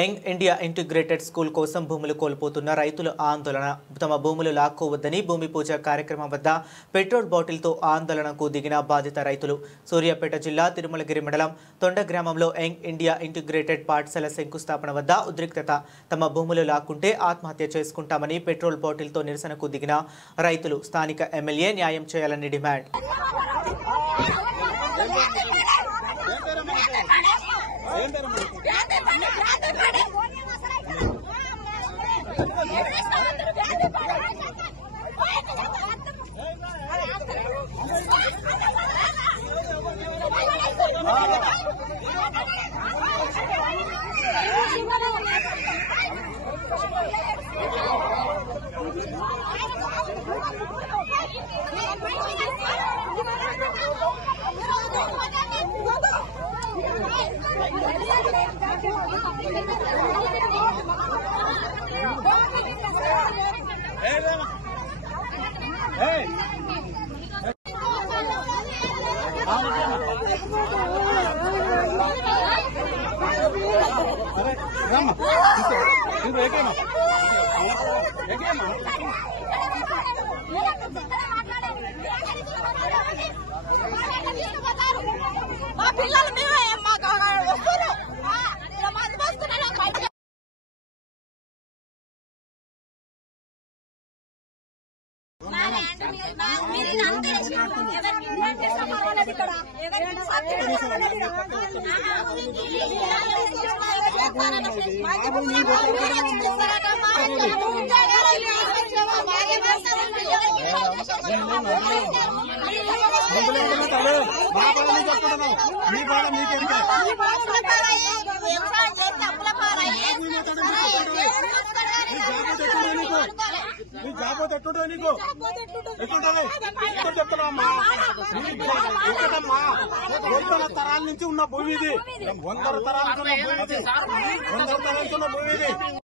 Young India integrated school కోసం భూములు కోల్పోతున్న రైతుల ఆందోళన. తమ భూములు లాక్కోవద్దని భూమి పూజ కార్యక్రమం వద్ద పెట్రోల్ బాటిల్తో ఆందోళనకు దిగిన బాధిత రైతులు. సూర్యాపేట జిల్లా తిరుమలగిరి మండలం తొండ గ్రామంలో యంగ్ ఇండియా ఇంటిగ్రేటెడ్ పాఠశాల శంకుస్థాపన వద్ద ఉద్రిక్తత. తమ భూములు లాక్కుంటే ఆత్మహత్య చేసుకుంటామని పెట్రోల్ బాటిల్తో నిరసనకు దిగిన రైతులు స్థానిక ఎమ్మెల్యే న్యాయం చేయాలని డిమాండ్. తరాల నుంచి ఉన్న భూమి ఇది, 100 తరాల నుంచి ఉన్న భూమి ఇది.